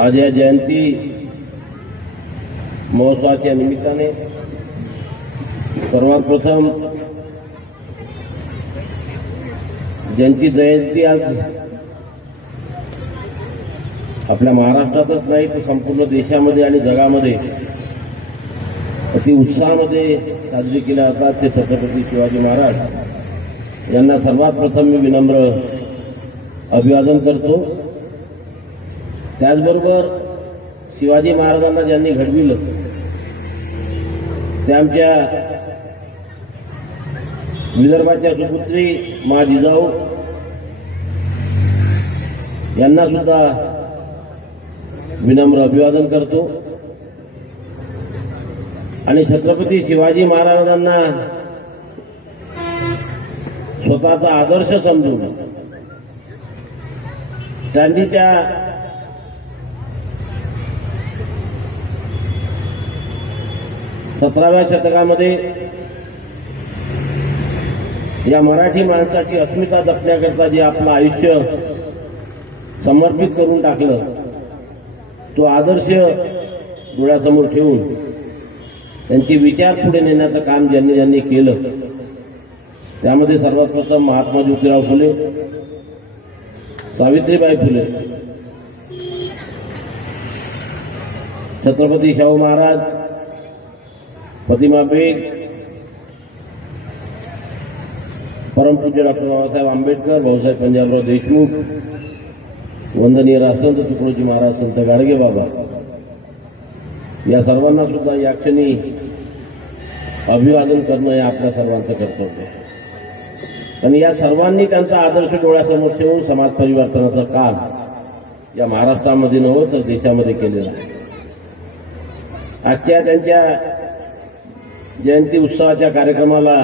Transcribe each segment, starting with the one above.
आज या जयंती महोत्सवाच्या निमित्ताने सर्वात प्रथम ज्यांची जयंती आज आपल्या महाराष्ट्रातच नाही तर संपूर्ण देशामध्ये आणि जगामध्ये अति उत्साहामध्ये साजरी केल्या जातात ते छत्रपती शिवाजी महाराज यांना सर्वात प्रथम मी विनम्र अभिवादन करतो। त्याचबरोबर शिवाजी महाराजांना ज्यांनी घडविलं त्या आमच्या विदर्भाच्या सुपुत्री मा जिजाऊ यांना सुद्धा विनम्र अभिवादन करतो आणि छत्रपती शिवाजी महाराजांना स्वतःचा आदर्श समजून त्यांनी त्या सतराव्या शतकामध्ये या मराठी माणसाची अस्मिता जपण्याकरता जे आपलं आयुष्य समर्पित करून टाकलं तो आदर्श डोळ्यासमोर ठेवून त्यांचे विचार पुढे नेण्याचं काम ज्यांनी ज्यांनी केलं त्यामध्ये सर्वात प्रथम महात्मा ज्योतिराव फुले, सावित्रीबाई फुले, छत्रपती शाहू महाराज, प्रतिमा बेग, परमपूज्य डॉक्टर बाबासाहेब आंबेडकर, भाऊसाहेब पंजाबराव देशमुख, वंदनीय राष्ट्रसंत तुकडोजी महाराज संत गाडगे बाबा या सर्वांना सुद्धा या क्षणी अभिवादन करणं हे आपल्या सर्वांचं कर्तव्य आहे आणि या सर्वांनी त्यांचा आदर्श डोळ्यासमोर ठेवून समाज परिवर्तनाचं काम या महाराष्ट्रामध्ये नव्हे तर देशामध्ये केलेलं आहे। आजच्या त्यांच्या जयंती उत्सवाच्या कार्यक्रमाला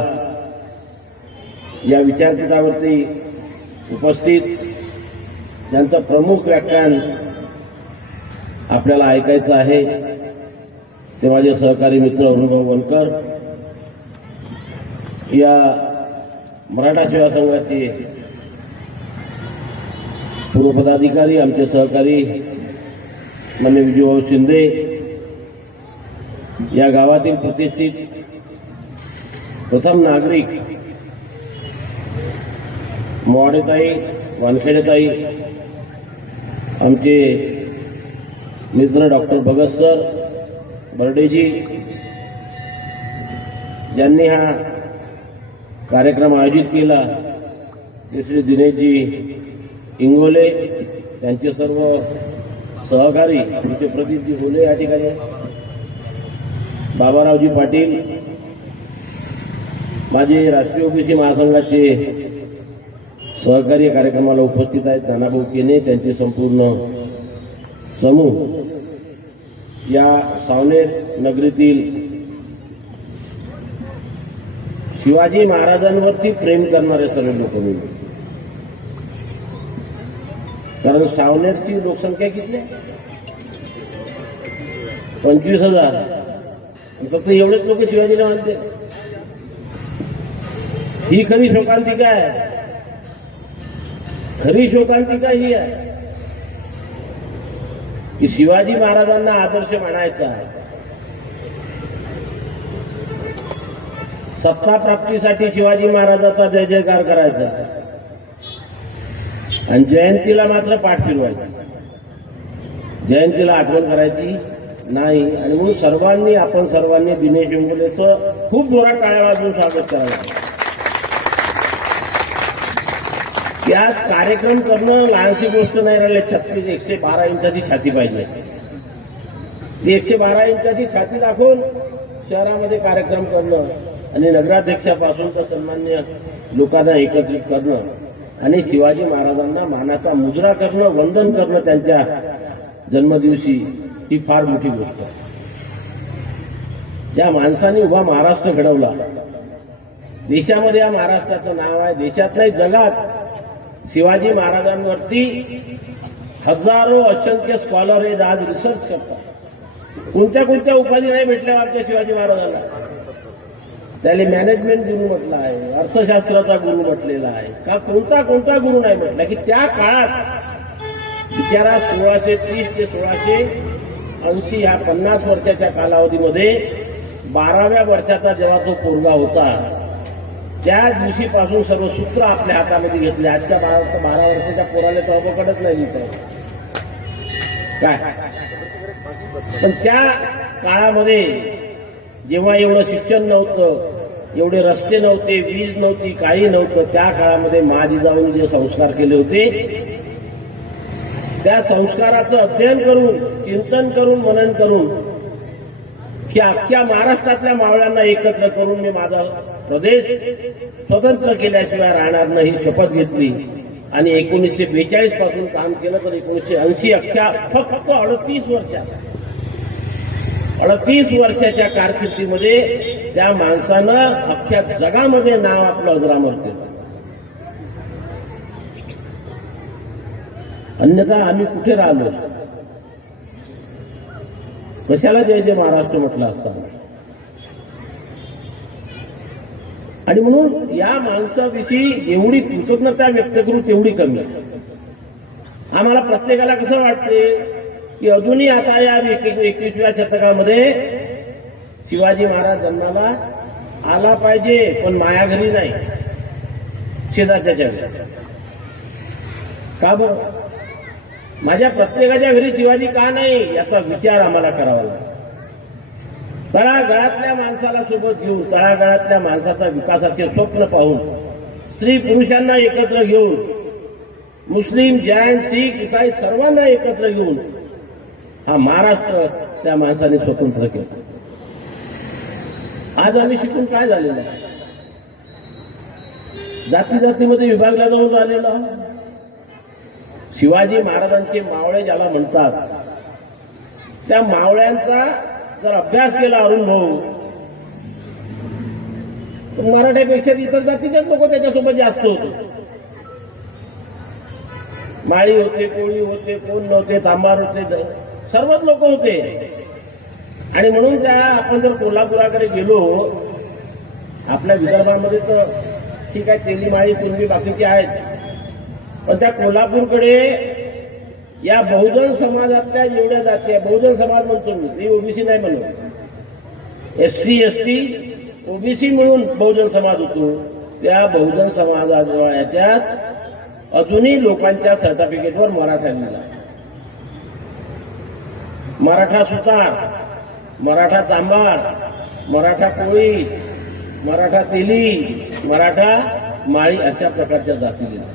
या विचारपीठावरती उपस्थित त्यांचं प्रमुख व्याख्यान आपल्याला ऐकायचं आहे ते माझे सहकारी मित्र अनुभव वनकर या मराठा सेवा संघाचे पूर्व पदाधिकारी, आमचे सहकारी माननीय विजयभाऊ शिंदे, या गावातील प्रतिष्ठित प्रथम नागरिक मोवाडेताई, वानखेडेताई, आमचे मित्र डॉक्टर भगत सर बर्डेजी ज्यांनी हा कार्यक्रम आयोजित केला, श्री दिनेशजी इंगोले, त्यांचे सर्व सहकारी, आमचे प्रदीपजी होले या ठिकाणी, बाबारावजी पाटील, माझे राष्ट्रीय ओबीसी महासंघाचे सहकारी कार्यक्रमाला उपस्थित आहेत, नानाभाऊ केने, त्यांचे संपूर्ण समूह, या सावनेर नगरीतील शिवाजी महाराजांवरती प्रेम करणारे सर्व लोक मिळून, कारण सावनेरची लोकसंख्या किती आहे? 25,000, फक्त एवढेच लोक शिवाजीला मानते। ही खरी शोकांतिका आहे, खरी शोकांतिका ही आहे की शिवाजी महाराजांना आदर्श मानायचा आहे, सत्ता प्राप्तीसाठी शिवाजी महाराजांचा जय जयकार करायचा आणि जयंतीला मात्र पाठ फिरवायची, जयंतीला आठवण करायची नाही। आणि म्हणून आपण सर्वांनी दिनेश इंगोलेचं खूप जोरात टाळ्या वाजवून स्वागत करावं। त्याच कार्यक्रम करणं लहानशी गोष्ट नाही राहिली। 112 इंचाची छाती पाहिजे, ती 112 इंचाची छाती दाखवून शहरामध्ये कार्यक्रम करणं आणि नगराध्यक्षापासून तर सन्मान्य लोकांना एकत्रित करणं आणि शिवाजी महाराजांना मानाचा मुजरा करणं, वंदन करणं त्यांच्या जन्मदिवशी, ही फार मोठी गोष्ट आहे। या माणसाने उभा महाराष्ट्र घडवला, देशामध्ये या महाराष्ट्राचं नाव आहे, देशात नाही जगात। शिवाजी महाराजांवरती हजारो असंख्य स्कॉलर हे आज रिसर्च करतात, कोणत्या कोणत्या उपाधी नाही भेटल्या आपल्या शिवाजी महाराजांना। त्याला मॅनेजमेंट गुरु म्हटलं आहे, अर्थशास्त्राचा गुरु म्हटलेला आहे का, कोणता कोणता गुरु नाही म्हटला की त्या काळात बिचारा 1630 ते 1680 या 50 वर्षाच्या कालावधीमध्ये 12व्या वर्षाचा जेव्हा तो पोरगा होता त्या दिवशीपासून सर्व सूत्र आपल्या हातामध्ये घेतले. आजच्या 12 वर्षाच्या पोराला तर अवघडच नाही काय. पण त्या काळामध्ये जेव्हा एवढं शिक्षण नव्हतं, एवढे रस्ते नव्हते, वीज नव्हती, काही नव्हतं, त्या काळामध्ये महाजिजाऊंनी जे संस्कार केले होते त्या संस्काराचं अध्ययन करून, चिंतन करून, मनन करून की अख्ख्या महाराष्ट्रातल्या मावळ्यांना एकत्र करून मी माझा प्रदेश स्वतंत्र केल्याशिवाय राहणार नाही ही शपथ घेतली. आणि 1942 पासून काम केलं तर 1980 अख्ख्या फक्त 38 वर्षाच्या कारकिर्दीमध्ये त्या माणसानं अख्ख्या जगामध्ये नाव आपलं अजरामर केलं. अन्यथा आम्ही कुठे राहिलो, कशाला जय जय महाराष्ट्र म्हटलं असतं. आणि म्हणून या माणसाविषयी एवढी कृतज्ञता व्यक्त करू तेवढी कमी. आम्हाला प्रत्येकाला कसं वाटते की अजूनही आता या 21व्या शतकामध्ये शिवाजी महाराज जन्माला आला पाहिजे, पण मायाघरी नाही, शेजारच्या घरी. का बरं? माझ्या प्रत्येकाच्या घरी शिवाजी का नाही याचा विचार आम्हाला करावा लागेल. तळागाळातल्या माणसाला सोबत घेऊन, तळागाळातल्या माणसाचा विकासाचे स्वप्न पाहून, स्त्री पुरुषांना एकत्र घेऊन, मुस्लिम, जैन, शीख, इसाई सर्वांना एकत्र घेऊन हा महाराष्ट्र त्या माणसाने स्वतंत्र केला. आज आम्ही शिकून काय झालेलं आहे? जाती जातीमध्ये विभागला जाऊन राहिलेलो. शिवाजी महाराजांचे मावळे ज्याला म्हणतात त्या मावळ्यांचा जर अभ्यास केला अरुण भाऊ तर मराठ्यापेक्षा इतर जातीचेच लोक त्याच्यासोबत जास्त होते. माळी होते, कोळी होते, कोण नव्हते, तांबार होते, सर्वच लोक होते. आणि म्हणून त्या आपण जर कोल्हापुराकडे गेलो, आपल्या विदर्भामध्ये तर ठीक आहे तेली माळी पूर्वी बाकीचे आहेत, पण त्या कोल्हापूरकडे या बहुजन समाजातल्या जेवढ्या जाती आहे, बहुजन समाज म्हणतो मी, ओबीसी नाही म्हणून, SC ST ओबीसी मिळून बहुजन समाज होतो. त्या बहुजन समाजाच्या याच्यात अजूनही लोकांच्या सर्टिफिकेटवर मराठा लिहिला. मराठा सुतार, मराठा चांभार, मराठा कोळी, मराठा तेली, मराठा माळी अशा प्रकारच्या जाती लिहिल्या.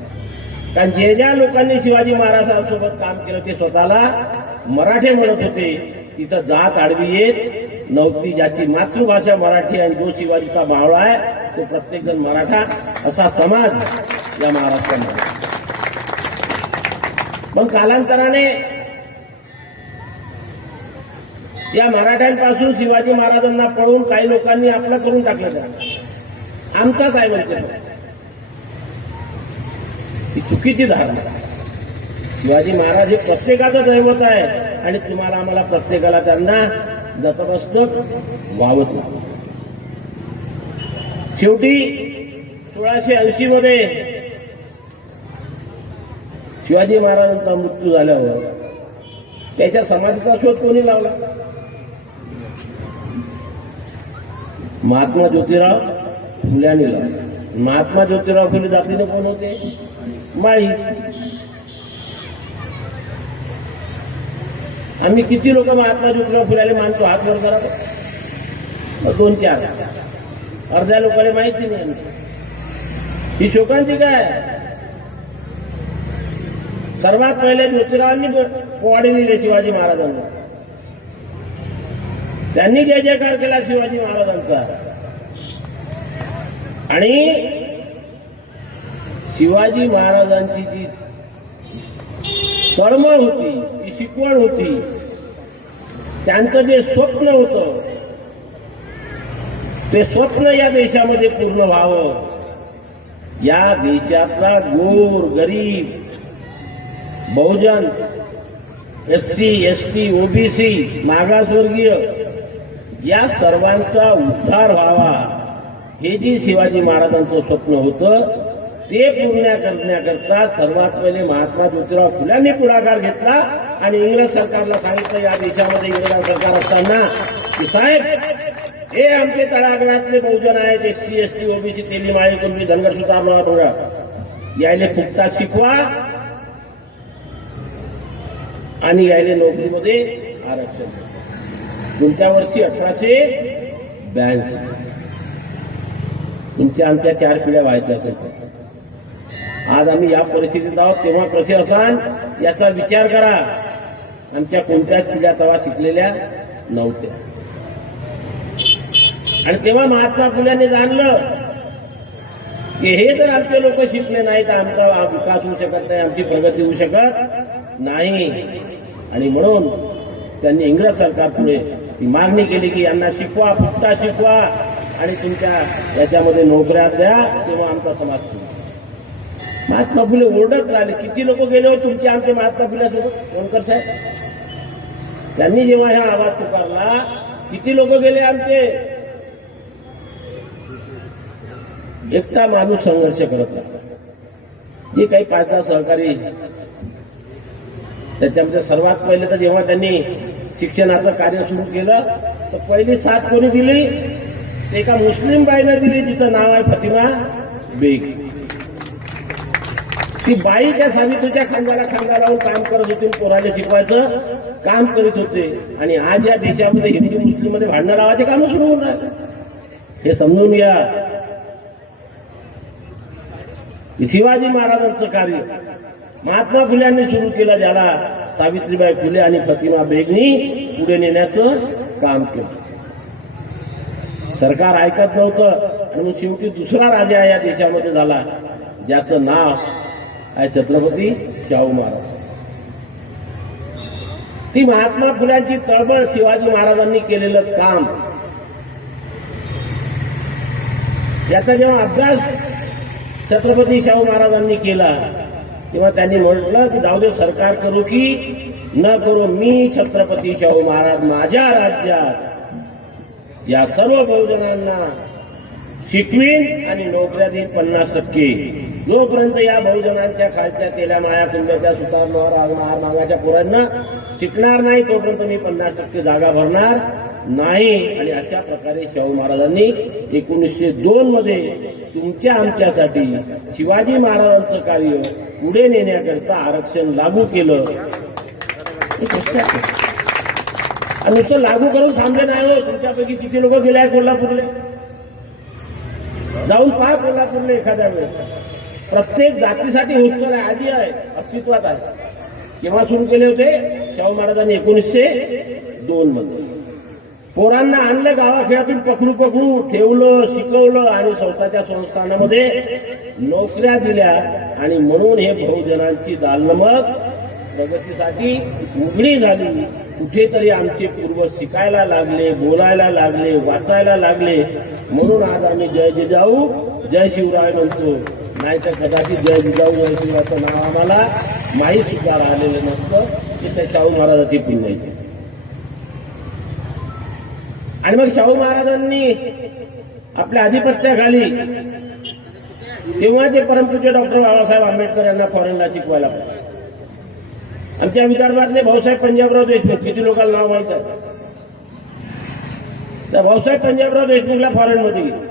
कारण जे ज्या लोकांनी शिवाजी महाराजांसोबत काम केलं ते स्वतःला मराठे म्हणत होते. तिथं जात आडवी येत नव्हती. ज्याची मातृभाषा मराठी आणि जो शिवाजीचा मावळा आहे तो प्रत्येक जण मराठा असा समाज या महाराष्ट्रामध्ये. पण कालांतराने या मराठ्यांपासून शिवाजी महाराजांना पळवून काही लोकांनी आपलं करून टाकलं. त्या आमचाच आहे म्हणते ही चुकीची धारणा. शिवाजी महाराज हे प्रत्येकाचं दैवत आहे आणि तुम्हाला आम्हाला प्रत्येकाला त्यांना नतमस्तक व्हावंच लागतं. शेवटी 1680 मध्ये शिवाजी महाराजांचा मृत्यू झाल्यावर त्याच्या समाधीचा शोध कोणी लावला? महात्मा ज्योतिराव फुल्यांनी लावला. महात्मा ज्योतिराव फुले जातीने कोण होते? माळी. आम्ही किती लोक महात्मा ज्योतिराव फुल्याला मानतो? हात वर करा. 2-4. अर्ध्या लोकांना माहिती नाही. ही शोकांतिका आहे. सर्वात पहिले ज्योतिरावांनी पोवाडे लिहिले शिवाजी महाराजांना. त्यांनी जय जयकार केला शिवाजी महाराजांचा. आणि शिवाजी महाराजांची जी तळमळ होती, ती शिकवण होती, त्यांचं जे स्वप्न होतं ते स्वप्न या देशामध्ये पूर्ण व्हावं. या देशातला गोर गरीब बहुजन, SC ST ओबीसी मागासवर्गीय या सर्वांचा उद्धार व्हावा हे जे शिवाजी महाराजांचं स्वप्न होतं ते पूर्ण करण्याकरता सर्वात पहिले महात्मा ज्योतिराव फुल्यांनी पुढाकार घेतला आणि इंग्रज सरकारला सांगितलं, या देशामध्ये इंग्रज सरकार असताना की साहेब, हे आमचे तळागाळातले बहुजन आहेत, एससी एसटी ओबीसी तेली माळी कुणबी धनगर सुधारणा बघा, यायले फुकटा शिकवा आणि यायले नोकरीमध्ये आरक्षण. तुमच्या वर्षी 1882. तुमच्या आमच्या 4 पिढ्या व्हायच्या असेल. आज आम्ही या परिस्थितीत आहोत, तेव्हा कसे असाल याचा विचार करा. आमच्या कोणत्याच पिढ्या तेव्हा शिकलेल्या नव्हत्या. आणि तेव्हा महात्मा फुल्यांनी जाणलं की हे जर आमचे लोक शिकले नाही तर आमचा विकास होऊ शकत नाही, आमची प्रगती होऊ शकत नाही. आणि म्हणून त्यांनी इंग्रज सरकारपुढे ती मागणी केली की यांना शिकवा, फुकटा शिकवा आणि तुमच्या याच्यामध्ये नोकऱ्या द्या, तेव्हा आमचा समाज सुरू. महात्मा फुले ओरडत राहिले. किती लोक गेले हो तुमचे आमचे महात्मा फुल्यासोबत, कोणकर साहेब? त्यांनी जेव्हा हा आवाज पुकारला, किती लोक गेले आमचे? एकटा माणूस संघर्ष करत राहिला. जे काही 5-10 सहकारी, त्याच्यामध्ये सर्वात पहिले तर जेव्हा त्यांनी शिक्षणाचं कार्य सुरू केलं तर पहिली साथ कोणी दिली? ते एका मुस्लिम बाईनं दिली, तिचं नाव आहे फतिमा बेग. ती बाई त्या सावित्रीच्या खांद्याला खांदा लावून काम करत होती, पोराला शिकवायचं काम करीत होते. आणि आज या देशामध्ये हिंदू मुस्लिम मध्ये भांडणं लावायचे काम सुरू होऊन राहिले. हे समजून घ्या. शिवाजी महाराजांचं कार्य महात्मा फुल्यांनी सुरू केलं, ज्याला सावित्रीबाई फुले आणि फतिमा बेगनी पुढे नेण्याचं काम केलं. सरकार ऐकत नव्हतं आणि शेवटी दुसरा राजा या देशामध्ये झाला, ज्याचं नाव आहे छत्रपती शाहू महाराज. ती महात्मा फुल्यांची तळमळ, शिवाजी महाराजांनी केलेलं काम, याचा जेव्हा अभ्यास छत्रपती शाहू महाराजांनी केला तेव्हा त्यांनी म्हटलं की जाऊ दे, सरकार करू की न करू, मी छत्रपती शाहू महाराज माझ्या राज्यात या सर्व बहुजनांना शिकवीन आणि नोकऱ्या देईन 50%. जोपर्यंत या बहुजनांच्या खालच्या तेल्या माया कुंड्याच्या सुतारणावर हार मागाच्या पोरांना शिकणार नाही, तोपर्यंत मी 50% जागा भरणार नाही. आणि अशा प्रकारे शाहू महाराजांनी 1902 मध्ये तुमच्या आमच्यासाठी शिवाजी महाराजांचं कार्य पुढे नेण्याकरता आरक्षण लागू केलं. आणि नुसतं लागू करून थांबले नाही हो. तुमच्यापैकी किती लोक गेले आहे कोल्हापूरले? जाऊन पहा कोल्हापूरला एखाद्या वेळेस. प्रत्येक जातीसाठी हॉस्टेल आहे, आधी आहे, अस्तित्वात आहे. केव्हा सुरू केले होते? शाहू महाराजांनी 1902 मध्ये. पोरांना आणलं गावाखेड्यातून, पकडू ठेवलं, शिकवलं आणि स्वतःच्या संस्थानामध्ये नोकऱ्या दिल्या. आणि म्हणून हे बहुजनांची दालनं मग प्रगतीसाठी उघडी झाली. कुठेतरी आमचे पूर्वज शिकायला लागले, बोलायला लागले, वाचायला लागले. म्हणून आज आम्ही जय जिजाऊ जय शिवराय म्हणतो. नाही तर कदाचित जय जिजाऊ जय शिवरायचं नाव आम्हाला माहीत सुद्धा राहिलेलं नसतं की त्या शाहू महाराजाची पुण्याची. आणि मग शाहू महाराजांनी आपल्या आधिपत्याखाली तेव्हाचे परमपूज्य डॉक्टर बाबासाहेब आंबेडकर यांना फॉरेनला शिकवायला पाहिजे. आमच्या विदर्भातले भाऊसाहेब पंजाबराव देशमुख, किती लोकांना नाव माहित आहे? त्या भाऊसाहेब पंजाबराव देशमुखला फॉरेनमध्ये गेले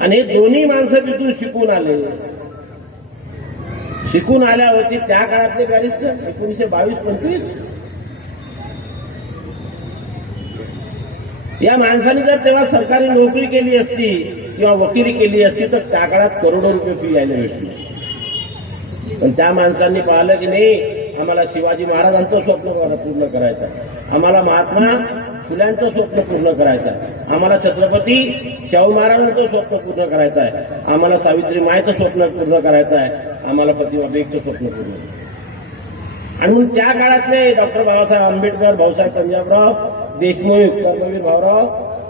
आणि हे दोन्ही माणसं तिथून शिकून आले. शिकून आल्या होती त्या काळातले बॅरिस्टर 1922-25. या माणसाने जर तेव्हा सरकारी नोकरी केली असती किंवा वकिली केली असती तर त्या काळात करोडो रुपये फी यायला भेटली. पण त्या माणसांनी पाहिलं की नाही, आम्हाला शिवाजी महाराजांचं स्वप्न पूर्ण करायचं आहे, आम्हाला महात्मा फुल्यांचं स्वप्न पूर्ण करायचं आहे, आम्हाला छत्रपती शाहू महाराजांचं स्वप्न पूर्ण करायचं आहे, आम्हाला सावित्री मायचं स्वप्न पूर्ण करायचं आहे, आम्हाला प्रतिमा बेगचं स्वप्न पूर्ण. आणि म्हणून त्या काळातले डॉक्टर बाबासाहेब आंबेडकर, भाऊसाहेब पंजाबराव देशमुख, कर्मवीर भाऊराव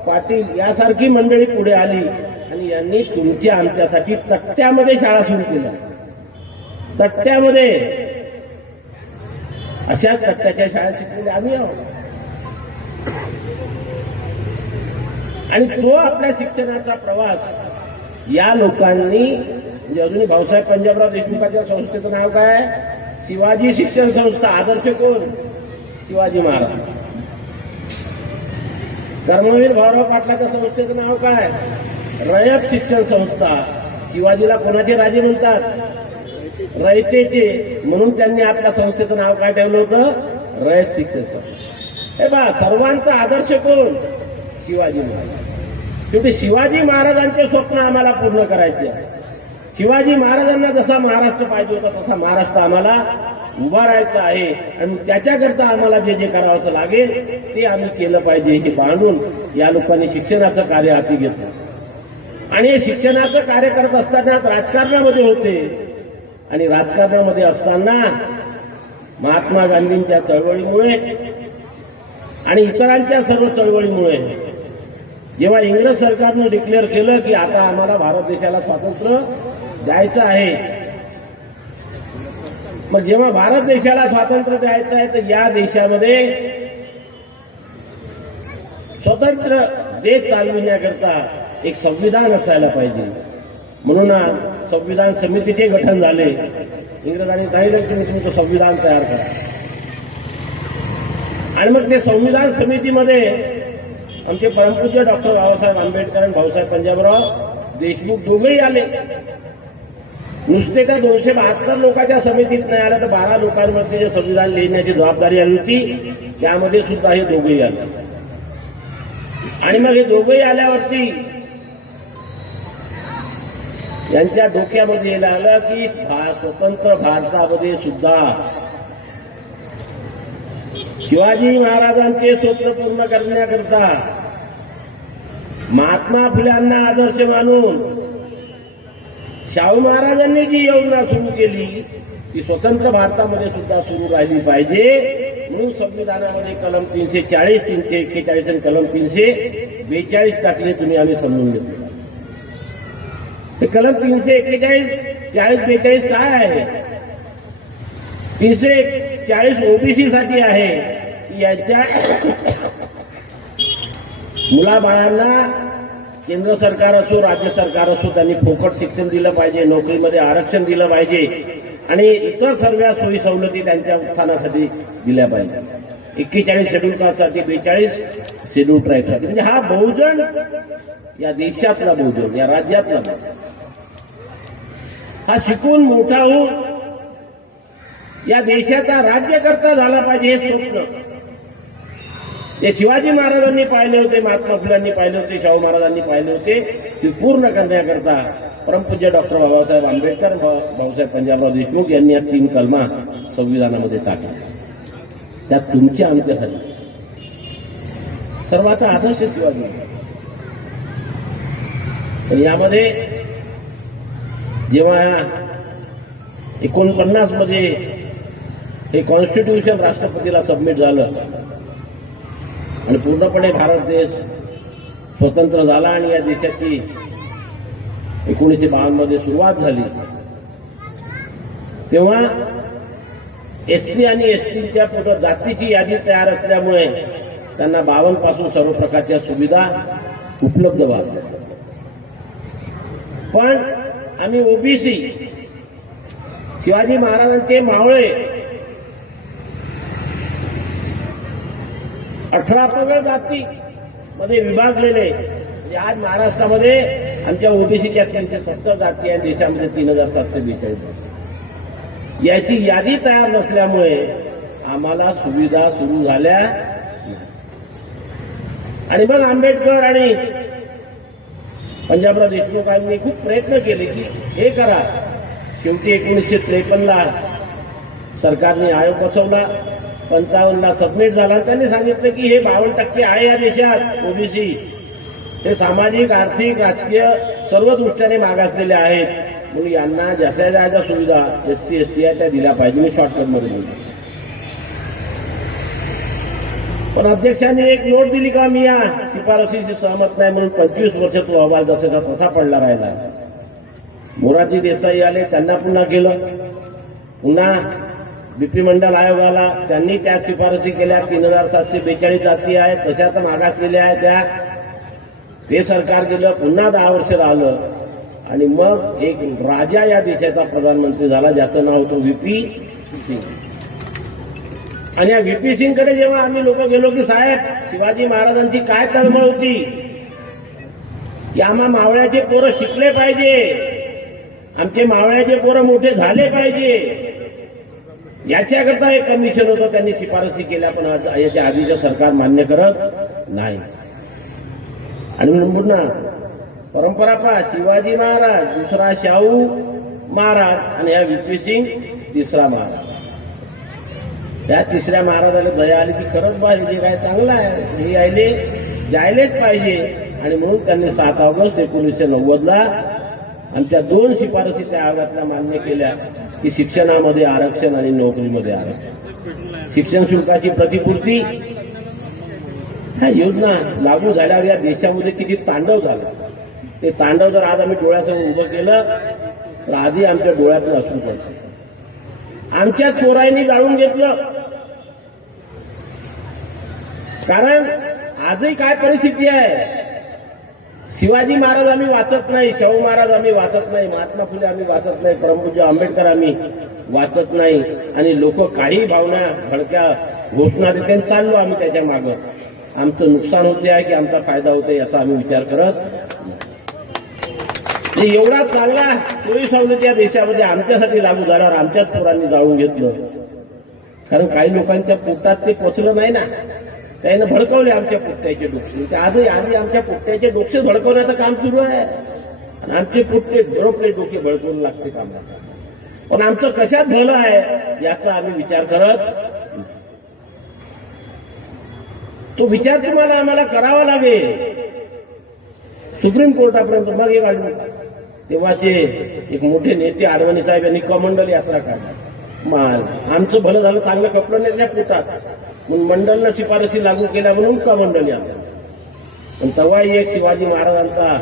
पाटील यासारखी मंडळी पुढे आली आणि यांनी तुमच्या आमच्यासाठी तट्ट्यामध्ये शाळा सुरू केल्या. तट्ट्यामध्ये अशा तट्ट्याच्या शाळा शिकलेल्या आम्ही आहोत. आणि तो आपल्या शिक्षणाचा प्रवास या लोकांनी म्हणजे अजूनही भाऊसाहेब पंजाबराव देशमुखाच्या संस्थेचं नाव काय आहे? शिवाजी शिक्षण संस्था. आदर्श कोण? शिवाजी महाराज. कर्मवीर भाऊराव पाटलाच्या संस्थेचं नाव काय? रयत शिक्षण संस्था. शिवाजीला कोणाचे राजे म्हणतात? रयतेचे. म्हणून त्यांनी आपल्या संस्थेचं नाव काय ठेवलं होतं? रयत शिक्षण संस्था. हे बा, सर्वांचा आदर्श कोण? शिवाजी महाराज. शेवटी शिवाजी महाराजांचे स्वप्न आम्हाला पूर्ण करायचे आहे. शिवाजी महाराजांना जसा महाराष्ट्र पाहिजे होता तसा महाराष्ट्र आम्हाला उभा राहायचा आहे आणि त्याच्याकरता आम्हाला जे जे करावंसं लागेल ते आम्ही केलं पाहिजे हे बांधून या लोकांनी शिक्षणाचं कार्य हाती घेतलं. आणि हे शिक्षणाचं कार्य करत असताना राजकारणामध्ये होते आणि राजकारणामध्ये असताना महात्मा गांधींच्या चळवळीमुळे आणि इतरांच्या सर्व चळवळीमुळे जेव्हा इंग्रज सरकारनं डिक्लेअर केलं की आता आम्हाला भारत देशाला स्वातंत्र्य द्यायचं आहे, मग जेव्हा भारत देशाला स्वातंत्र्य द्यायचं आहे तर या देशामध्ये स्वतंत्र देश चालविण्याकरता एक संविधान असायला पाहिजे. म्हणून संविधान समितीचे गठन झाले. इंग्रजांनी सांगितलं की तुमचं संविधान तयार करा. आणि मग ते संविधान समितीमध्ये आमचे परमपूज्य डॉक्टर बाबासाहेब आंबेडकर आणि भाऊसाहेब पंजाबराव देशमुख दोघेही आले. नुसते त्या 272 लोकांच्या समितीत नाही आलं तर 12 लोकांवरती जे संविधान लिहिण्याची जबाबदारी आली होती त्यामध्ये सुद्धा हे दोघेही आले. आणि मग हे दोघेही आल्यावरती यांच्या डोक्यामध्ये आलं की स्वतंत्र भारतामध्ये सुद्धा शिवाजी महाराजांचे स्वप्न पूर्ण करण्याकरता महात्मा फुल्यांना आदर्श मानून शाहू महाराजांनी जी योजना सुरू केली ती स्वतंत्र भारतामध्ये सुद्धा सुरू राहिली पाहिजे. म्हणून संविधानामध्ये कलम 340, 341 आणि कलम 342 टाकले. तुम्ही आम्ही समजून घेतलं. हे कलम 341, 40, 42 काय आहे? 340 ओबीसी साठी आहे. यांच्या मुलाबाळांना केंद्र सरकार असो राज्य सरकार असो त्यांनी फुकट शिक्षण दिलं पाहिजे, नोकरीमध्ये आरक्षण दिलं पाहिजे आणि इतर सर्व सोयी सवलती त्यांच्या उत्थानासाठी दिल्या पाहिजे. 41 शेड्यूल कास्टसाठी, 42 शेड्यूल ट्राईबसाठी. म्हणजे हा बहुजन या देशातला बहुजन, या राज्यातला बहुजन हा शिकून मोठा होऊन या देशाचा राज्यकर्ता झाला पाहिजे हे स्वप्न ते शिवाजी महाराजांनी पाहिले होते, महात्मा फुल्यांनी पाहिले होते, शाहू महाराजांनी पाहिले होते. ते पूर्ण करण्याकरता परमपूज्य डॉक्टर बाबासाहेब आंबेडकर, भाऊसाहेब पंजाबराव देशमुख यांनी या 3 कलमा संविधानामध्ये टाकल्या. त्यात तुमच्या आमच्यासाठी सर्वांचा आदर्श शिवाजी. पण यामध्ये जेव्हा 49 मध्ये हे कॉन्स्टिट्यूशन राष्ट्रपतीला सबमिट झालं आणि पूर्णपणे भारत देश स्वतंत्र झाला आणि या देशाची 1952 मध्ये सुरुवात झाली, तेव्हा एससी आणि एसटीच्या पुढे जातीची यादी तयार असल्यामुळे त्यांना 52 पासून सर्व प्रकारच्या सुविधा उपलब्ध व्हाव्या. पण आम्ही ओबीसी शिवाजी महाराजांचे मावळे 18 पगड जाती मध्ये विभागलेले. म्हणजे आज महाराष्ट्रामध्ये आमच्या ओबीसीच्या 370 जाती आहेत, देशामध्ये 3742. याची यादी तयार नसल्यामुळे आम्हाला सुविधा सुरू झाल्या. आणि मग आंबेडकर आणि पंजाबराव देशमुखांनी खूप प्रयत्न केले की हे करा. शेवटी 1953ला सरकारने आयोग बसवला, 55ला सबमिट झाला. त्यांनी सांगितलं की हे 52% आहे या देशात ओबीसी, हे सामाजिक, आर्थिक, राजकीय सर्व दृष्ट्याने मागासलेले आहेत, म्हणून यांना ज्या ज्या सुविधा एससी एसटी त्या दिल्या पाहिजे. मी शॉर्टकटमध्ये बोलतो. पण अध्यक्षांनी एक नोट दिली का मी या शिफारसीशी सहमत नाही म्हणून 25 वर्ष तो अहवाल जसा तसा पडला राहिला. मोरारजी देसाई आले, त्यांना पुन्हा केलं. पुन्हा बीपी मंडल आयोग आला, त्यांनी त्या शिफारसी केल्या. 3742 जाती आहेत तशाच मागासलेल्या आहेत त्या. ते सरकार गेलं, पुन्हा 10 वर्ष राहिलं आणि मग एक राजा या देशाचा प्रधानमंत्री झाला, ज्याचं नाव होतं व्हीपी सिंग. आणि या व्हीपी सिंग कडे जेव्हा आम्ही लोक गेलो की साहेब, शिवाजी महाराजांची काय तळमळ होती की आम्हा मावळ्याचे पोरं शिकले पाहिजे, आमचे मावळ्याचे पोरं मोठे झाले पाहिजे, याच्याकरता एक कमिशन होतं. त्यांनी शिफारसी केल्या, पण याच्या आधीचं सरकार मान्य करत नाही. आणि म्हणून पुन्हा परंपरा पहा, शिवाजी महाराज, दुसरा शाहू महाराज आणि या व्हीपी सिंग तिसरा महाराज. त्या तिसऱ्या महाराजाला दया आली की खरंच बा हे काय चांगलं आहे, हे यायले जायलेच पाहिजे. आणि म्हणून त्यांनी 7 ऑगस्ट 1990ला आमच्या 2 शिफारसी त्या आयोगातल्या मान्य केल्या की शिक्षणामध्ये आरक्षण आणि नोकरीमध्ये आरक्षण. शिक्षण शुल्काची प्रतिपूर्ती, ह्या योजना लागू झाल्यावर या देशामध्ये किती तांडव झालं. ते तांडव जर आज आम्ही डोळ्यासमोर उभं केलं तर आधी आमच्या डोळ्यातून असून पडतं. आमच्या चोरांनी जाळून घेतलं. कारण आजही काय परिस्थिती आहे, शिवाजी महाराज आम्ही वाचत नाही, शाहू महाराज आम्ही वाचत नाही, महात्मा फुले आम्ही वाचत नाही, परमपूज्य आंबेडकर आम्ही वाचत नाही. आणि लोक काही भावना भडक्या घोषणा देते, चाललो आम्ही त्याच्या मागं. आमचं नुकसान होते आहे की आमचा फायदा होते याचा आम्ही विचार करत. एवढा चांगला सोयी सवलती या देशामध्ये आमच्यासाठी लागू झाल्यावर आमच्याच पोरांनी जाळून घेतलं. कारण काही लोकांच्या पोटात ते पोचलं नाही ना, त्यानं भडकवले आमच्या पोट्ट्याचे डोके. आजही आमच्या पोट्ट्याचे डोके भडकवण्याचं काम सुरू आहे. आणि आमचे पोट्टे डोके भडकवून लागते कामाला. पण आमचं कशात भलं आहे याचा आम्ही विचार करत. तो विचार तुम्हाला आम्हाला करावा लागेल सुप्रीम कोर्टापर्यंत. मग हे काढलं तेव्हाचे एक मोठे नेते अडवाणी साहेब यांनी कमंडल यात्रा काढली. आमचं भलं झालं, चांगलं कपडं नाही त्या पोटात, म्हणून मंडलनं शिफारसी लागू केल्या म्हणून कमंडल यात्रा. पण तेव्हाही एक शिवाजी महाराजांचा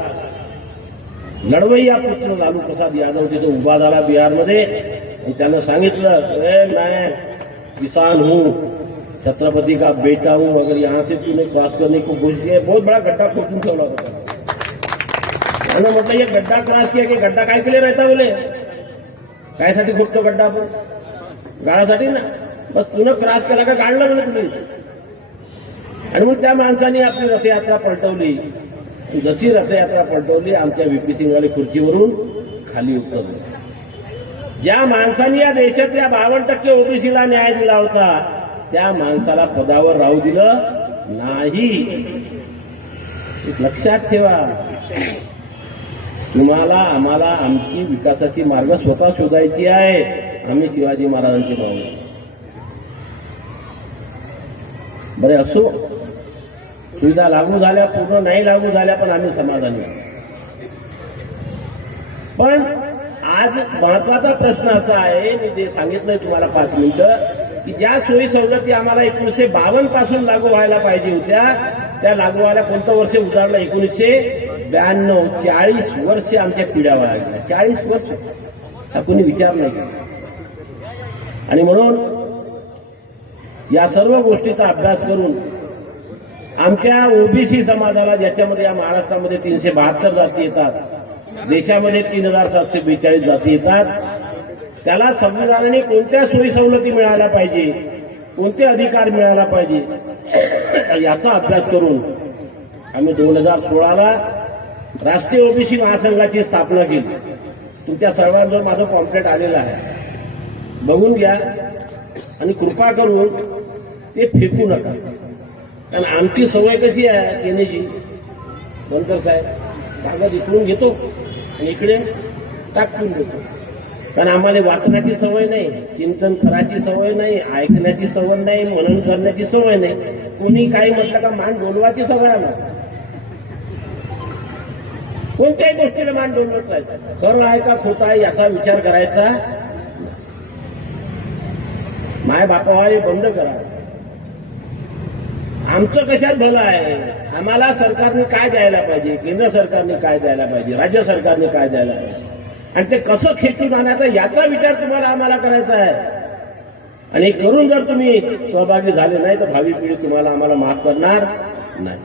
लढवय्या पुत्र लालू प्रसाद यादव तिथं उभा झाला बिहारमध्ये. आणि त्यानं सांगितलं, मैं किसान हूं, छत्रपति का बेटा हूं, अगर यहां से तूने क्रॉस करने को कोशिश की. बहुत बड़ा गड्ढा खोदून ठेवला होता. त्यानं म्हटलं हे गड्ढा क्रॉस किया की गड्ढा काय केले राहता बोले, कायसाठी खोदतो गड्ढा आपण, गाळासाठी ना. बस तुनं क्रॉस केला का गाळलं म्हणे तुम्ही. आणि मग त्या माणसाने आपली रथयात्रा पलटवली. जशी रथयात्रा पलटवली, आमच्या व्हीपी सिंगवाले खुर्चीवरून खाली उतरले. ज्या माणसाने या देशातल्या 52% ओबीसीला न्याय दिला होता त्या माणसाला पदावर राहू दिलं नाही. लक्षात ठेवा, तुम्हाला आम्हाला आमची विकासाची मार्ग स्वतः शोधायची आहे. आम्ही शिवाजी महाराजांची भावना. बरे असो, सुविधा लागू झाल्या, पूर्ण नाही लागू झाल्या, पण आम्ही समाधानी आहोत. पण आज महत्वाचा प्रश्न असा आहे, मी जे सांगितलंय तुम्हाला 5 मिनिटं, की ज्या सोयी सवलती आम्हाला 1952 पासून लागू व्हायला पाहिजे होत्या त्या लागू व्हायला कोणतं वर्ष उजाडलं, 1992. 40 वर्ष आमच्या पिढ्या वाया गेल्या. 40 वर्ष हा कोणी विचार नाही केला. आणि म्हणून या सर्व गोष्टीचा अभ्यास करून आमच्या ओबीसी समाजाला, ज्याच्यामध्ये या महाराष्ट्रामध्ये 372 जाती येतात, देशामध्ये 3742 जाती येतात, त्याला संविधानाने कोणत्या सोयी सवलती मिळायला पाहिजे, कोणते अधिकार मिळायला पाहिजे याचा अभ्यास करून आम्ही 2016ला राष्ट्रीय ओबीसी महासंघाची स्थापना केली. तुमच्या सर्वांवर माझं पॉम्पलेट आलेलं आहे, बघून घ्या. आणि कृपा करून ते फेकू नका. कारण आमची सवय कशी आहे, केनेजी बनकर साहेब, कागद इकडून घेतो आणि इकडे टाकून देतो. कारण आम्हाला वाचण्याची सवय नाही, चिंतन करायची सवय नाही, ऐकण्याची सवय नाही, मनन करण्याची सवय नाही. कोणी काही म्हटलं का मान डोलवाची सवय आम्हाला. कोणत्याही गोष्टीला मान डोलवत राहायचं. खरं आहे का खोटं आहे याचा विचार करायचा. माय बापा हे बंद करा. आमचं कशात भलं आहे, आम्हाला सरकारने काय द्यायला पाहिजे, केंद्र सरकारने काय द्यायला पाहिजे, राज्य सरकारने काय द्यायला पाहिजे, आणि ते कसं खेचून आणायचं याचा विचार तुम्हाला आम्हाला करायचा आहे. आणि करून जर तुम्ही सहभागी झाले नाही तर भावी पिढी तुम्हाला आम्हाला माफ करणार नाही.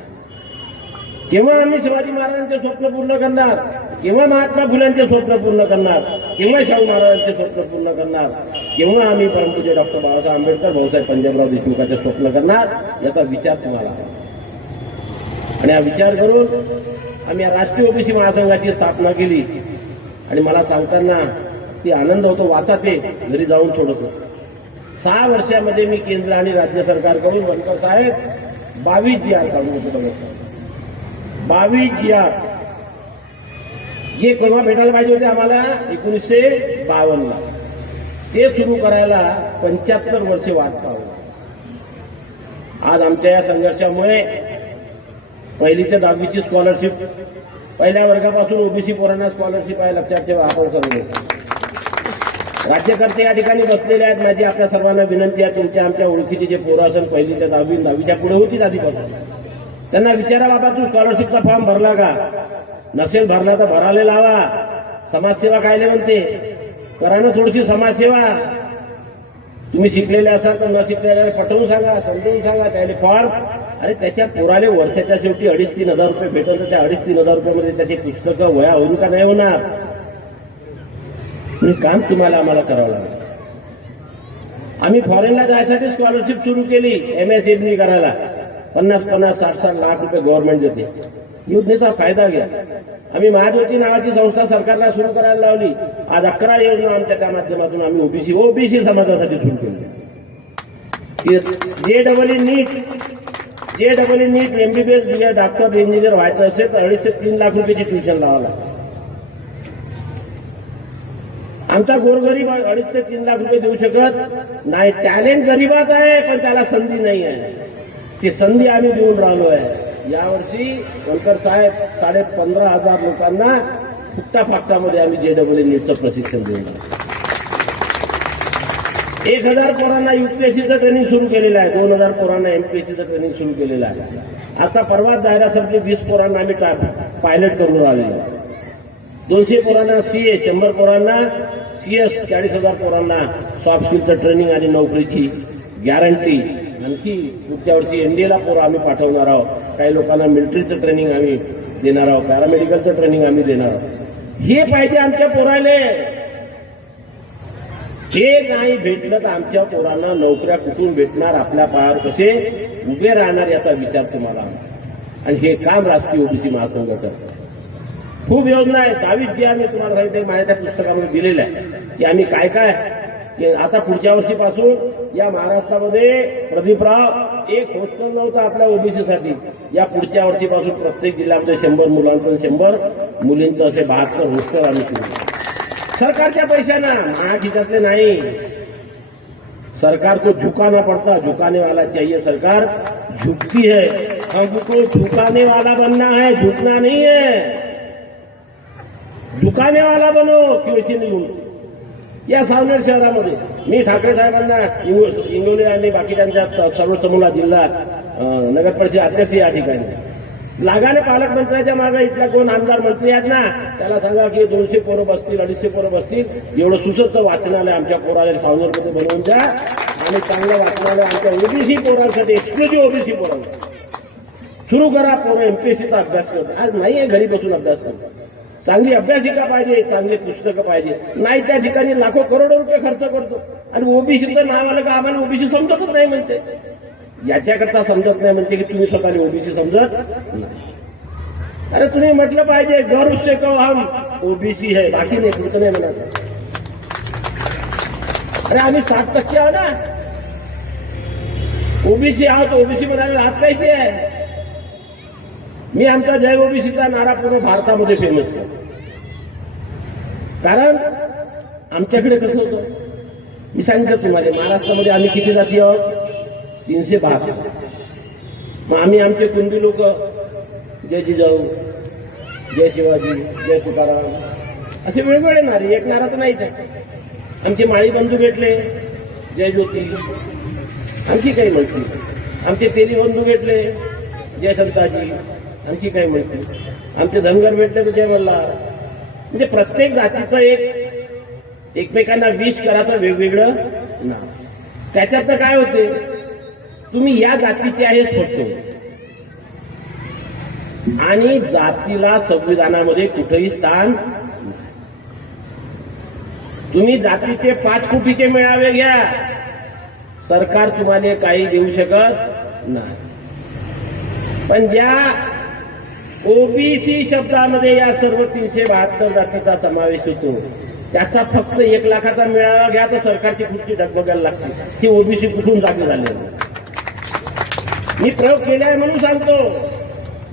केव्हा आम्ही शिवाजी महाराजांचे स्वप्न पूर्ण करणार. केव्हा महात्मा फुल्यांचे स्वप्न पूर्ण करणार, केव्हा शाहू महाराजांचे स्वप्न पूर्ण करणार, केव्हा आम्ही परमपूज्य डॉक्टर बाबासाहेब आंबेडकर, भाऊसाहेब पंजाबराव देशमुखांचे स्वप्न करणार, याचा विचार तुम्हाला आहे. आणि हा विचार करून आम्ही राष्ट्रीय ओबीसी महासंघाची स्थापना केली. आणि मला सांगताना ती आनंद होतो, वाचा ते, घरी जाऊन सोडतो. 6 वर्षामध्ये मी केंद्र आणि राज्य सरकारकडून वनकर साहेब 22 GR काढून होतो. 22 GR जे केव्हा भेटायला पाहिजे होते आम्हाला 1952 ला, ते सुरू करायला 75 वर्षे वाट पाहू. आज आमच्या या संघर्षामुळे 1ली ते 10वीची स्कॉलरशिप, पहिल्या वर्गापासून ओबीसी पोरांना स्कॉलरशिप आहे, लक्षात ठेवा. आपण सर्व राज्यकर्ते या ठिकाणी बसलेले आहेत. माझी आपल्या सर्वांना विनंती आहे, तुमच्या आमच्या ओळखीचे जे पोरं असेल 1ली ते 10वी, 10वीच्या पुढे होतीच आधीपासून, त्यांना विचारा, बाबा तू स्कॉलरशिपचा फॉर्म भरला का? नसेल भरला तर भरायला लावा. समाजसेवा कायले म्हणते, करा ना थोडीशी समाजसेवा. तुम्ही शिकलेले असाल तर न शिकलेल्या पटवून सांगा, समजून सांगा. त्याने फॉर्म, अरे त्याच्या पोराले वर्षाच्या शेवटी 2,500-3,000 रुपये भेटत, तर त्या 2,500-3,000 रुपयामध्ये त्याची पुस्तकं वया होऊन का नाही होणार? काम तुम्हाला आम्हाला करावं लागेल. आम्ही फॉरेनला जायसाठी स्कॉलरशिप सुरू केली, MSME करायला. 50-50, 60-60 लाख रुपये गव्हर्नमेंट देते. योजनेचा फायदा घ्या. आम्ही महाज्योती नावाची संस्था सरकारला सुरू करायला लावली. आज 11 योजना आमच्या त्या माध्यमातून आम्ही ओबीसी समाजासाठी सुरू केली. JEE नीट MBBS BA डॉक्टर इंजिनियर व्हायचं असेल तर 2.5 ते 3 लाख रुपयाची ट्युशन लावावं लागतं. आमचा गोरगरीब 2.5 ते 3 लाख रुपये देऊ शकत नाही. टॅलेंट गरीबात आहे, पण त्याला संधी नाही आहे. ती संधी आम्ही देऊन राहिलो आहे. यावर्षी वनकर साहेब 15,500 लोकांना फुकटा फाकटामध्ये आम्ही JEE नीटचं प्रशिक्षण देऊन राहिलो. 1,000 पोरांना UPSCचं ट्रेनिंग सुरू केलेलं आहे. 2,000 पोरांना MPSCचं ट्रेनिंग सुरू केलेलं आहे. आता परवाच जाहिरात संपली, 20 पोरांना आम्ही पायलट करून राहिलेलो आहे. 200 पोरांना CA, 100 पोरांना CS, 40,000 पोरांना सॉफ्ट स्किलचं ट्रेनिंग आणि नोकरीची गॅरंटी. आणखी पुढच्या वर्षी NDAला पोरं आम्ही पाठवणार आहोत. काही लोकांना मिलिटरीचं ट्रेनिंग आम्ही देणार आहोत, पॅरामेडिकलचं ट्रेनिंग आम्ही देणार आहोत. हे पाहिजे आमच्या पोराले. हे नाही भेटलं तर आमच्या पोरांना नोकऱ्या कुठून भेटणार, आपल्या पायावर कसे उभे राहणार, याचा विचार तुम्हाला. आणि हे काम राष्ट्रीय ओबीसी महासंघ करतो. खूप योजना आहे. 22 GR मी तुम्हाला सांगितलं, माझ्या त्या पुस्तकामध्ये दिलेल्या आहे की आम्ही काय की आता पुढच्या वर्षीपासून या महाराष्ट्रामध्ये प्रदीपराव एक हॉस्टेल नव्हतं आपल्या ओबीसीसाठी. या पुढच्या वर्षीपासून प्रत्येक जिल्ह्यामध्ये 100 मुलांचं 100 मुलींचं असे 72 हॉस्टेल आम्ही सुरू. सरकारच्या पैशाना, महाखिचातले नाही. सरकार को झुकाना पड़ता, झुकाने वाला चाहिए. सरकार झुकती है, हमको झुकाने वाला बनना है, झुकना नहीं है. झुकाने वाला बनो, क्यों निघून. या सावनेर शहरामध्ये मी ठाकरे साहेबांना, इंगोले आणि बाकीच्यांच्या सर्व समूला जिल्हा नगर परिषद अध्यक्ष या ठिकाणी लागाने पालकमंत्र्याच्या मागे इथला कोण आमदार मंत्री आहेत ना, त्याला सांगा की 200 पोरं बसतील, 250 पोरं बसतील, एवढं सुसज्ज वाचनालय आमच्या पोराला सावनेरमध्ये बनवून द्या. आणि चांगलं वाचनालय आमच्या ओबीसी पोरांसाठी, एक्सक्लुझिव्ह ओबीसी पोरांसाठी सुरू करा. पोरं MPSCचा अभ्यास करतात. आज नाही आहे घरी बसून अभ्यास करतात. चांगली अभ्यासिका पाहिजे, चांगली पुस्तकं पाहिजे. नाही त्या ठिकाणी लाखो करोडो रुपये खर्च करतो आणि ओबीसीचं नाव आलं का आम्हाला ओबीसी समजतच नाही म्हणते. याच्याकरता समजत नाही म्हणते की तुम्ही स्वतःला ओबीसी समजत नाही. अरे तुम्ही म्हटलं पाहिजे गर्व से कहो हम ओबीसी है, बाकी नाही, पुढचं नाही म्हणत. अरे आम्ही 60% आहो ना, ओबीसी आहोत. ओबीसी म्हणाले आज काहीच आहे. मी आमचा जय ओबीसीचा नारा पूर्ण भारतामध्ये फेमस केला. कारण आमच्याकडे कसं होतं, मी सांगितलं तुम्हाला, महाराष्ट्रामध्ये आम्ही किती जाती आहोत, 312. मग आम्ही आमचे कुणबी लोक जय जिजाऊ, जय शिवाजी, जय तुकाराम असे वेगवेगळे नारे, एक नारा तर नाहीच आहे. आमचे माळी बंधू भेटले, जय ज्योती, आणखी काही म्हणतील. आमचे तेली बंधू भेटले, जय संताजी, आणखी काही म्हणतील. आमचे धनगर भेटले तर जय मल्हार. म्हणजे प्रत्येक जातीचं एकमेकांना विश करायचं वेगवेगळं नाव. त्याच्यात तर काय होते, तुम्ही या जातीचे आहे स्पष्ट. आणि जातीला संविधानामध्ये कुठेही स्थान नाही. तुम्ही जातीचे 5 कोटीचे मेळावे घ्या, सरकार तुम्हाला काही देऊ शकत नाही. पण ज्या ओबीसी शब्दामध्ये या सर्व 372 जातीचा समावेश होतो, त्याचा फक्त 1 लाखाचा मेळावा घ्या तर सरकारची खुर्ची डगमगायला लागते. ही ओबीसी कुठून जागी झाले? मी प्रयोग केलाय म्हणून सांगतो.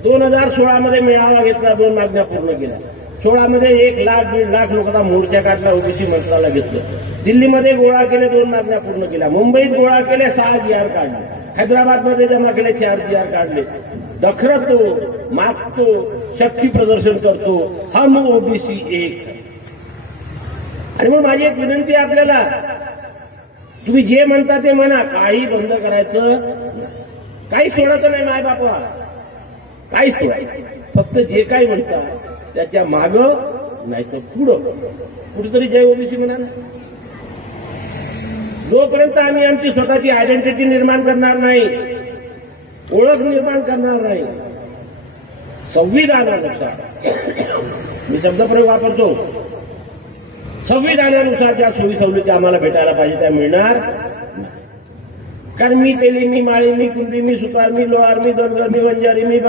2016 मध्ये मेळावा घेतला, 2 मागण्या पूर्ण केल्या. 16 मध्ये 1 लाख 1.5 लाख लोकांचा मोर्चा काढला, ओबीसी मंत्रालय घेतलं. दिल्लीमध्ये गोळा केले, 2 मागण्या पूर्ण केल्या. मुंबईत गोळा केले, 6 GR काढले. हैदराबादमध्ये जमा केले, 4 GR काढले. डखरतो, मागतो, शक्ती प्रदर्शन करतो, हम ओबीसी एक. आणि मग माझी एक विनंती आहे आपल्याला, तुम्ही जे म्हणता ते म्हणा, काही बंद करायचं, काहीच सोडायचं नाही. माय बापा काहीच सोडायचं, फक्त जे काही म्हणतात त्याच्या माग नाही तर पुढं कुठेतरी जय ओबीसी म्हणा ना. जोपर्यंत आम्ही आमची स्वतःची आयडेंटिटी निर्माण करणार नाही, ओळख निर्माण करणार नाही, संविधानानुसार, मी शब्दप्रयोग वापरतो, संविधानानुसार ज्या सोयी सवलती आम्हाला भेटायला पाहिजे त्या मिळणार नाही. कारण मी तेली, मी माळी, मी कुंडी, मी सुतार, मी लोहार, मी दनगर, मी वंजारी, मी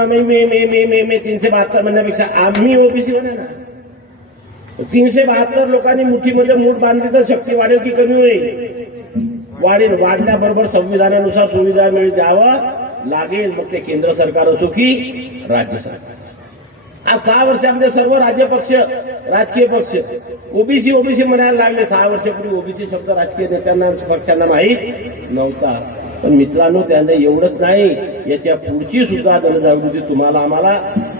372 म्हणण्यापेक्षा आम्ही ओबीसी म्हणा ना. 372 लोकांनी मुठीमध्ये मूठ बांधली तर शक्ती वाढेल की कमी होईल? वाढेल. वाढल्याबरोबर संविधानानुसार सुविधा द्यावं लागेल. मग ते केंद्र सरकार असो की राज्य सरकार. आज 6 वर्षामध्ये सर्व राज्य पक्ष, राजकीय पक्ष ओबीसी ओबीसी म्हणायला लागले. 6 वर्षापूर्वी ओबीसी शब्द राजकीय नेत्यांना, पक्षांना माहीत नव्हता. पण मित्रांनो, त्यांना एवढंच नाही, याच्या पुढची सुद्धा जनजागृती तुम्हाला आम्हाला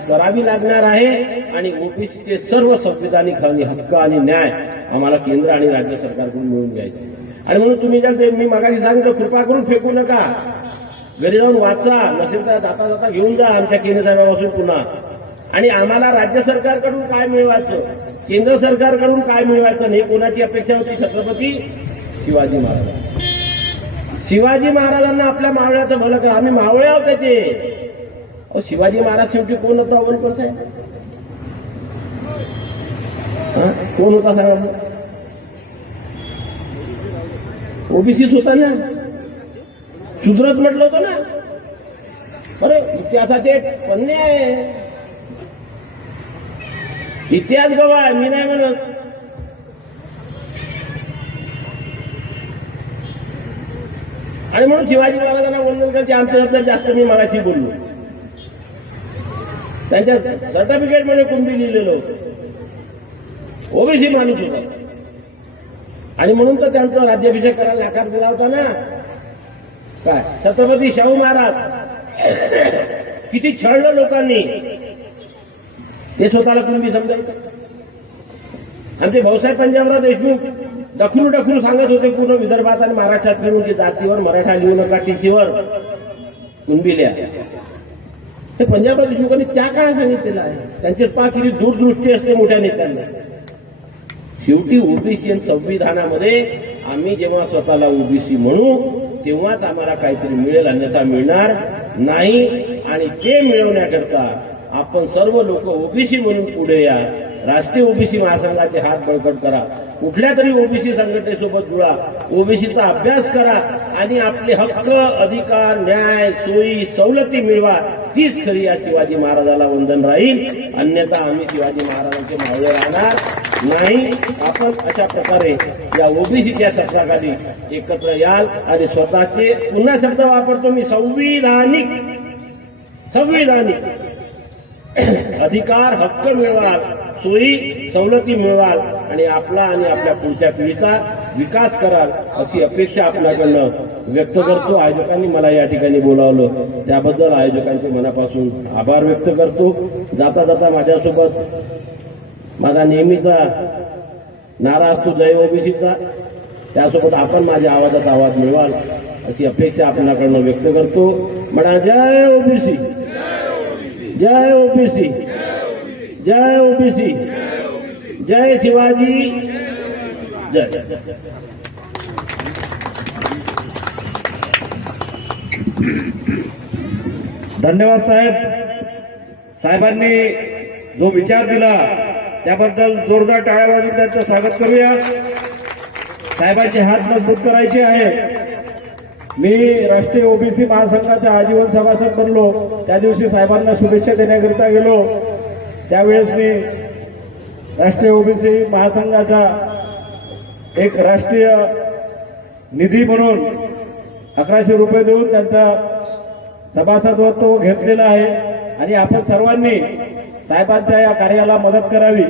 करावी लागणार आहे. आणि ओबीसीचे सर्व संविधानिक हक्क आणि न्याय आम्हाला केंद्र आणि राज्य सरकारकडून मिळून घ्यायचे. आणि म्हणून तुम्ही ज्या मी मागाशी सांगितलं, कृपा करून फेकू नका, घरी जाऊन वाचा, नसेल तर जाता जाता घेऊन जा आमच्या केंद्र साहेबापासून पुन्हा. आणि आम्हाला राज्य सरकारकडून काय मिळवायचं, केंद्र सरकारकडून काय मिळवायचं, हे कोणाची अपेक्षा होती? छत्रपती शिवाजी महाराज. शिवाजी महाराजांना आपल्या मावळ्याचं भलं करा. आम्ही मावळे आहोत त्याचे. अहो, शिवाजी महाराज शेवटी कोण होता? अवलकर साहेब कोण होता सांगा? ओबीसीच होता ना. सुधरत म्हटलं होतं ना. अरे इतिहासाचे पन्ने आहे, इतिहास गवा आहे, मी नाही म्हणत. आणि म्हणून शिवाजी महाराजांना वंदन करते. आमच्याबद्दल जास्त मी मगाशी बोललो. त्यांच्या सर्टिफिकेटमध्ये कुंडी लिहिलेलं होतं, ओबीसी माणूस होता. आणि म्हणून तर त्यांचा राज्याभिषेक करायला नकार दिला होता ना. काय छत्रपती शाहू महाराज किती छळलं लोकांनी, ते स्वतःला कुणबी समजायचं. आमचे भाऊसाहेब पंजाबराव देशमुख ढकलू सांगत होते पूर्ण विदर्भात आणि महाराष्ट्रात फिरून की जातीवर मराठा लिहू नका, टीसीवर कुणबी लिहा. हे पंजाबराव देशमुखांनी त्या काळात सांगितलेलं आहे. त्यांची किती दूरदृष्टी असते मोठ्या नेत्यांना. शेवटी ओबीसी आणि संविधानामध्ये आम्ही जेव्हा स्वतःला ओबीसी म्हणू तेव्हाच आम्हाला काहीतरी मिळेल, अन्यथा मिळणार नाही. आणि ते मिळवण्याकरता आपण सर्व लोक ओबीसी म्हणून पुढे या. राष्ट्रीय ओबीसी महासंघाचे हात बळकट करा, कुठल्या तरी ओबीसी संघटनेसोबत जुळा, ओबीसीचा अभ्यास करा आणि आपले हक्क, अधिकार, न्याय, सोयी, सवलती मिळवा. तीच खरी या शिवाजी महाराजाला वंदन राहील. अन्यथा आम्ही शिवाजी महाराजांचे मावळे राहणार नाही. आपण अशा प्रकारे या ओबीसीच्या छत्राखाली एकत्र याल आणि स्वतःचे, पुन्हा शब्द वापरतो मी, संविधानिक अधिकार, हक्क मिळवाल, सोयी सवलती मिळवाल आणि आपला आणि आपल्या पुढच्या पिढीचा विकास कराल अशी अपेक्षा आपल्याकडनं व्यक्त करतो. आयोजकांनी मला या ठिकाणी बोलावलं त्याबद्दल आयोजकांचे मनापासून आभार व्यक्त करतो. जाता जाता माझ्यासोबत माझा नेहमीचा नारा असतो जय ओबीसीचा, त्यासोबत आपण माझ्या आवाजात आवाज मिळवाल अशी अपेक्षा आपल्याकडनं व्यक्त करतो. म्हणा जय ओबीसी, जय ओबीसी, जय ओबीसी, जय शिवाजी, जय. धन्यवाद साहेब. साहेबांनी जो विचार दिला त्याबद्दल जोरदार टाळ्या वाजवून त्यांचं स्वागत करूया. साहेबांचे हात मजबूत करायचे आहे. मी राष्ट्रीय ओबीसी महासंघाच्या आजीवन सभासद बनलो. त्या दिवशी साहेबांना शुभेच्छा देण्याकरिता गेलो. त्यावेळेस मी राष्ट्रीय ओबीसी महासंघाचा एक राष्ट्रीय निधी म्हणून 1100 रुपये देऊन त्यांचा सभासदत्व घेतलेला आहे आणि आपण सर्वांनी साहेबांच्या या कार्याला मदत करावी.